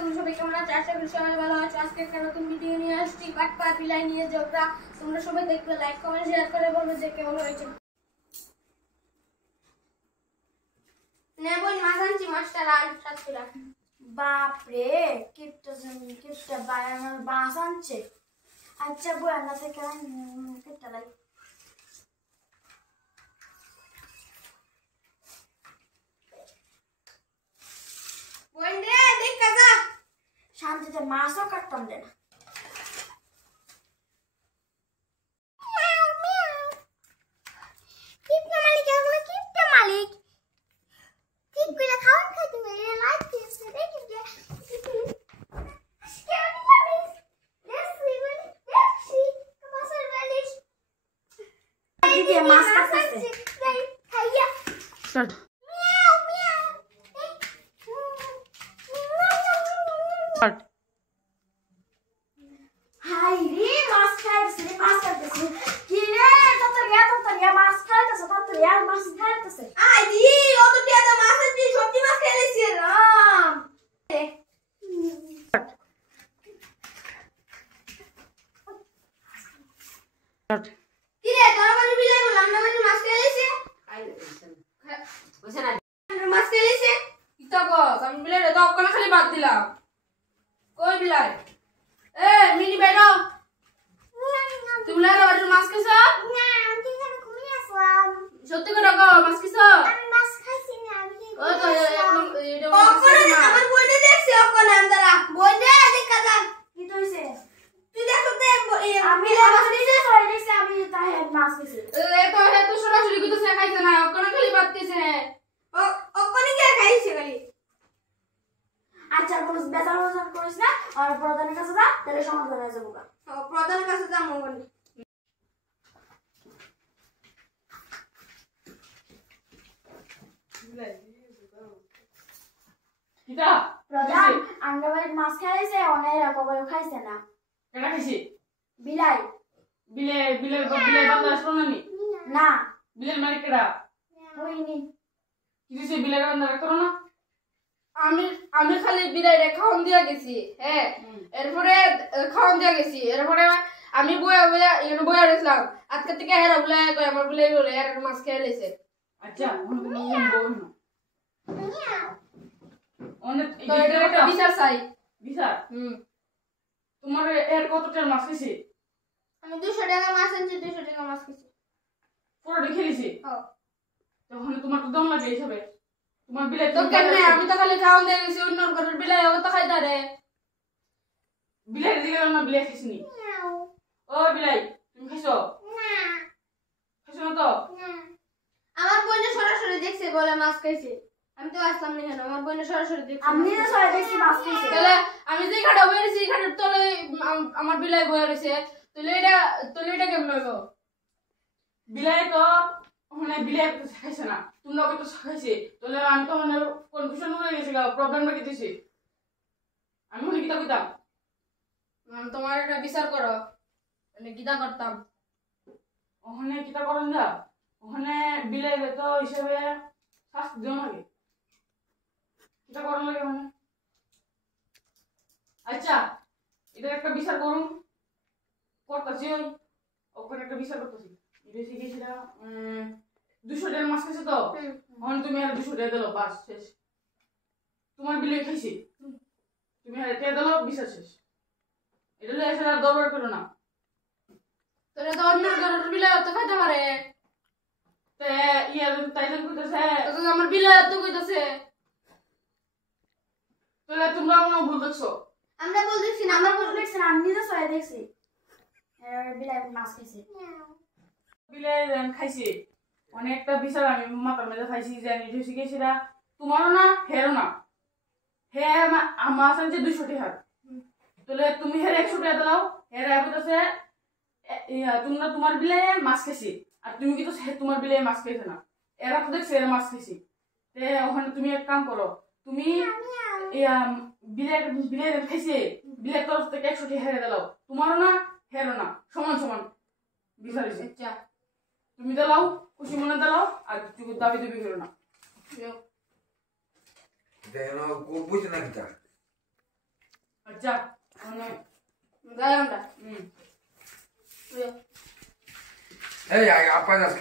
তোমরা সবাই কেমন আছো? আশা করি সবাই ভালো আছো। আজকে একটা নতুন ভিডিও নিয়ে আসছি, বাটপা বিলাই নিয়ে ঝগড়া। তোমরা সবাই দেখবে, লাইক কমেন্ট শেয়ার করে বলবে যে কেমন হয়েছে। নেবই মাছ আনছি, মাছটা লাল সাতটা। বাপ রে, কিপটা বায়ানোর বাস আনছে। আচ্ছা বয়ানা থেকে কিপটা লাই বোন রে, দেখ কাকা শান্তিতে মাছও কাটতাম দে না। Start. Start. হাই রে, মাছ খাইতেছে রে, মাছ খাইতেছে। কি রে, ততরিয়া মাছ খাইতেছে, ততরিয়া মাছ খাইতেছে। আই দি অত টিয়া তো মাছ আনছি, সবজি মাছ খেলেছি রাম। Start. কি রে, তোর বাড়ি বিলাই বললাম না, বাড়ি মাছ খেলেছি। বুঝছেন না মাছ খেলেছি কিতা কস আমি বিলাই রে তো অকল খালি বাদ দিলাম কই বিলাই এ মিনি বেরো তুই বিলাই রে বাড়ির মাছ খাইছ সত্যি করে কও মাছ খাইছ ওই তো একদম এটা ওকনে আমার বইনে দেখছি, ওকনে আমদারা বইনে দেখ কাকা। কি হইছে? তুই দেখো তে আমি মাছ দিছে, সবাই দেখছে আমি তাই মাছ দিছি। এত সরাসরি কইতেছে খাইছে না অকল খালি বাদ দিছে ওকনে কে খাইছে খালি। আচ্ছা কোনো বেজার করিস না, আর প্রধানের কাছে যা, তাহলে সমাধান হয়ে যাবো। প্রধানের কাছে যা মঙ্গল। কিতা? প্রধান আঙ্গাবাড়ির মাছ খাইছে, অনেক কবরে খাইছে না। কেডা খাইছি? বিলাই বিলের বান্দা আসলো না নি? না বিলের মালিক কেডা? হইনি। কি দিছে বিলের বান্দা করো না? আমি খালি বিলাই রে খাওন দিয়া গেছি হ্যাঁ এরপরে খাওন দিয়া গেছি এরপরে আমি বয়া রইছিলাম আজকে থেকে হেরা বলে কই আমার বলে বলে এর মাছ খেয়ে লইছে আচ্ছা তুমি বউ না অনেক তো এটা একটা বিচার চাই বিচার তোমার এর কতটার মাছ খাইছে? আমি 200 টাকা মাছ আনছি, 200 টাকা মাছ খেয়েছি। পুরোটা খেয়েছি হ্যাঁ তখন তোমার তো দম লাগে হিসাবে তোমার বিলাই তো কেমনে আমি তো খালি খাওন দিয়ে গেছি অন্য ঘরের বিলাই ও তো খাইতা রে বিলাই দিকে না বিলাই খাইছিনি ও বিলাই তুমি খাইছো খাইছো না তো আমার বোনে সরাসরি দেখছে বলে মাছ খাইছে। আমি তো আসলাম না কেন, আমার বোনে সরাসরি দেখছে। আমি তো সবাই দেখছি মাছ খাইছে। তাহলে আমি যে খাটা বয়ে রয়েছি খাটার তলে আমার বিলাই বয়ে রয়েছে তাহলে এটা কেমন হইব? বিলাই তো মানে বিলাই খাইছে না তোমরা কত খাইছে তাহলে আমি তো মানে কনফিউশন হয়ে গেছে প্রবলেমটা কি দিছি আমি মনে কিতা কইতাম তোমার একটা বিচার করো মানে গীতা করতাম ওখানে কিতা করেন যা ওখানে বিলাই তো হিসাবে শাস্তি দিও লাগে কিতা করেন লাগে মানে আচ্ছা এটা একটা বিচার করুন করতেছি ওখানে একটা বিচার করতেছি এটা শিখেছিলাম 200 টাকার মাছ খাইছে তো এখন তুমি আর 200 টাকা দিলো বাস শেষ তোমার বিলে খাইছি তুমি আর টাকা দিলো বিচার শেষ এটা লয়ে এসে আর দরবার করো না তাহলে তো অন্য ঘরের বিলাই তো খাইতে পারে তে ইয়া তাইজন কইতাছে তো আমার বিলাই তো কইতাছে তাহলে তোমরা মনে ভুল দেখছো আমরা বলতেছি না, আমার আমরা বলে দেখছেন, আমি তো সবাই দেখছি বিলাই মাছ খাইছে। বিলে খাইছি অনেকটা বিচার আমি মাথার মধ্যে খাইছি যে আমি যে শিখেছিলা তোমারও না হেরো না হে আমার আছে 200 টাকা তাহলে তুমি হের 100 টাকা দাও হের কইতাছে তোমরা তোমার বিলে মাছ খাইছি আর তুমি কি তো তোমার বিলে মাছ খাইছ না এরা তো দেখছে এরা মাছ খাইছি তে ওখানে তুমি এক কাম করো তুমি বিলে খাইছে বিলের তরফ থেকে 100 টাকা হেরে দাও তোমারও না হেরো না সমান সমান বিচারিছে আচ্ছা তুমি দাও খুশি মনে দাও আর তুমি দাবি দাবি করো না দেখো বুঝ না কিটা আচ্ছা মানে যাই আমরা হুম বুঝো। এই আপা যাস